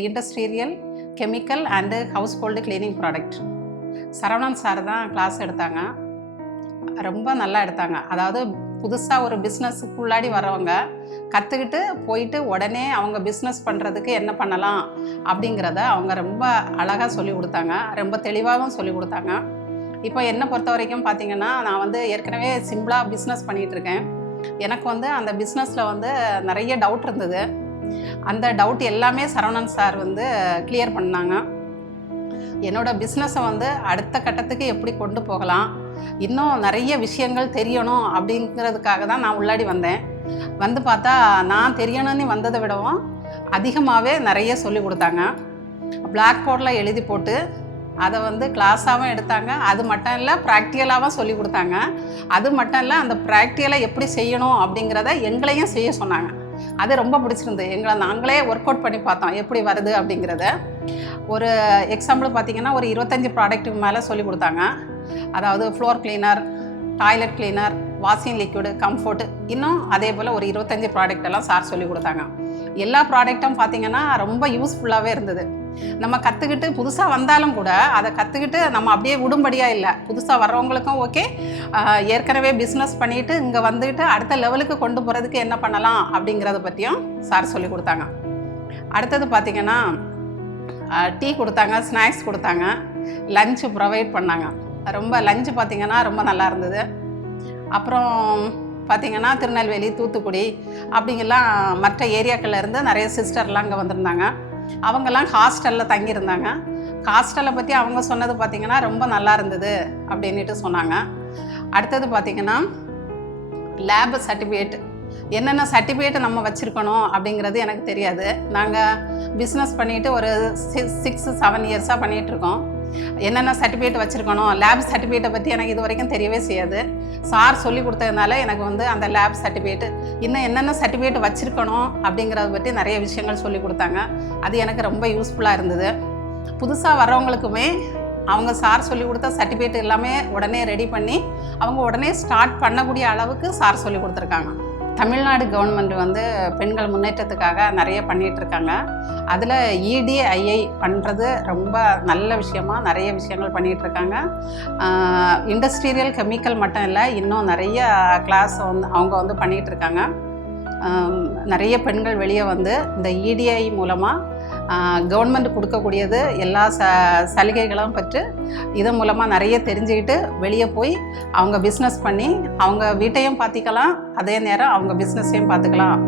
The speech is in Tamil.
Industrial chemical and house hold cleaning product. Saravanan sir தான் கிளாஸ் எடுத்தாங்க. ரொம்ப நல்லா எடுத்தாங்க. அதாவது புதுசாக ஒரு பிஸ்னஸுக்குள்ளாடி வரவங்க கற்றுக்கிட்டு போயிட்டு உடனே அவங்க பிஸ்னஸ் பண்ணுறதுக்கு என்ன பண்ணலாம் அப்படிங்கிறத அவங்க ரொம்ப அழகாக சொல்லி கொடுத்தாங்க. ரொம்ப தெளிவாகவும் சொல்லி கொடுத்தாங்க. இப்போ என்னை பொறுத்த வரைக்கும் பார்த்திங்கன்னா, நான் ஏற்கனவே சிம்பிளாக பிஸ்னஸ் பண்ணிகிட்ருக்கேன். எனக்கு அந்த பிஸ்னஸில் நிறைய டவுட் இருந்தது. அந்த டவுட் எல்லாமே சரவணன் சார் கிளியர் பண்ணாங்க. என்னோடய பிஸ்னஸை அடுத்த கட்டத்துக்கு எப்படி கொண்டு போகலாம், இன்னும் நிறைய விஷயங்கள் தெரியணும் அப்படிங்கிறதுக்காக தான் நான் உள்ளாடி வந்தேன். பார்த்தா நான் தெரியணும்னு வந்ததை விடவும் அதிகமாகவே நிறைய சொல்லி கொடுத்தாங்க. பிளாக் போர்டில் எழுதி போட்டு அதை கிளாஸாகவும் எடுத்தாங்க. அது மட்டும் இல்லை, ப்ராக்டிக்கலாகவும் சொல்லி கொடுத்தாங்க. அது மட்டும் இல்லை, அந்த ப்ராக்டிக்கலை எப்படி செய்யணும் அப்படிங்கிறத எங்களையும் செய்ய சொன்னாங்க. அது ரொம்ப பிடிச்சிருந்து. நாங்களே ஒர்க் அவுட் பண்ணி பார்த்தோம் எப்படி வருது அப்படிங்கிறத. ஒரு எக்ஸாம்பிள் பார்த்திங்கன்னா, ஒரு 25 ப்ராடக்ட்டுக்கு மேலே சொல்லி கொடுத்தாங்க. அதாவது floor cleaner, toilet cleaner, washing liquid, comfort, இன்னும் அதே போல் ஒரு 25 ப்ராடக்ட் எல்லாம் சார் சொல்லி கொடுத்தாங்க. எல்லா ப்ராடக்ட்டும் பார்த்திங்கன்னா ரொம்ப யூஸ்ஃபுல்லாகவே இருந்தது. நம்ம கற்றுக்கிட்டு புதுசாக வந்தாலும் கூட அதை கற்றுக்கிட்டு நம்ம அப்படியே விடும்படியாக இல்லை. புதுசாக வர்றவங்களுக்கும் ஓகே, ஏற்கனவே பிஸ்னஸ் பண்ணிவிட்டு இங்கே வந்துக்கிட்டு அடுத்த லெவலுக்கு கொண்டு போகிறதுக்கு என்ன பண்ணலாம் அப்படிங்கிறத பற்றியும் சார் சொல்லி கொடுத்தாங்க. அடுத்தது பார்த்திங்கன்னா, டீ கொடுத்தாங்க, ஸ்நாக்ஸ் கொடுத்தாங்க, லஞ்சு ப்ரொவைட் பண்ணாங்க. லஞ்சு பார்த்திங்கன்னா ரொம்ப நல்லா இருந்தது. அப்புறம் பார்த்திங்கன்னா, திருநெல்வேலி, தூத்துக்குடி அப்படிங்கெல்லாம் மற்ற ஏரியாக்கள்லேருந்து நிறைய சிஸ்டர்லாம் அங்கே வந்திருந்தாங்க. அவங்கெல்லாம் ஹாஸ்டலில் தங்கியிருந்தாங்க. ஹாஸ்டலை பற்றி அவங்க சொன்னது பார்த்திங்கன்னா ரொம்ப நல்லா இருந்தது அப்படின்ட்டு சொன்னாங்க. அடுத்தது பார்த்திங்கன்னா, லேப் சர்டிஃபிகேட், என்னென்ன சர்டிஃபிகேட் நம்ம வச்சுருக்கணும் அப்படிங்கிறது எனக்கு தெரியாது. நாங்கள் பிஸ்னஸ் பண்ணிவிட்டு ஒரு 6-7 இயர்ஸாக பண்ணிகிட்ருக்கோம். என்னென்ன சர்டிஃபிகேட் வச்சுருக்கணும், லேப் சர்டிஃபிகேட்டை பற்றி எனக்கு இது வரைக்கும் தெரியவே செய்யாது. சார் சொல்லி கொடுத்ததுனால எனக்கு அந்த லேப் சர்டிஃபிகேட்டு, இன்னும் என்னென்ன சர்டிஃபிகேட் வச்சுருக்கணும் அப்படிங்கிறத பற்றி நிறைய விஷயங்கள் சொல்லி கொடுத்தாங்க. அது எனக்கு ரொம்ப யூஸ்ஃபுல்லாக இருந்தது. புதுசாக வர்றவங்களுக்குமே அவங்க சார் சொல்லி கொடுத்த சர்டிஃபிகேட் எல்லாமே உடனே ரெடி பண்ணி அவங்க உடனே ஸ்டார்ட் பண்ணக்கூடிய அளவுக்கு சார் சொல்லி கொடுத்துருக்காங்க. தமிழ்நாடு கவர்மெண்ட் பெண்கள் முன்னேற்றத்துக்காக நிறைய பண்ணிகிட்ருக்காங்க. அதில் EDII பண்ணுறது ரொம்ப நல்ல விஷயமா நிறைய விஷயங்கள் பண்ணிகிட்ருக்காங்க. இண்டஸ்ட்ரியல் கெமிக்கல் மட்டும் இல்லை, இன்னும் நிறைய கிளாஸ் அவங்க பண்ணிகிட்ருக்காங்க. நிறைய பெண்கள் வெளியே இந்த EDII மூலமாக கவர்மெண்ட் கொடுக்கக்கூடியது எல்லா சலுகைகளும் பெற்று இதன் மூலமாக நிறைய தெரிஞ்சுக்கிட்டு வெளியே போய் அவங்க பிஸ்னஸ் பண்ணி அவங்க வீட்டையும் பார்த்துக்கலாம், அதே நேரம் அவங்க பிஸ்னஸையும் பார்த்துக்கலாம்.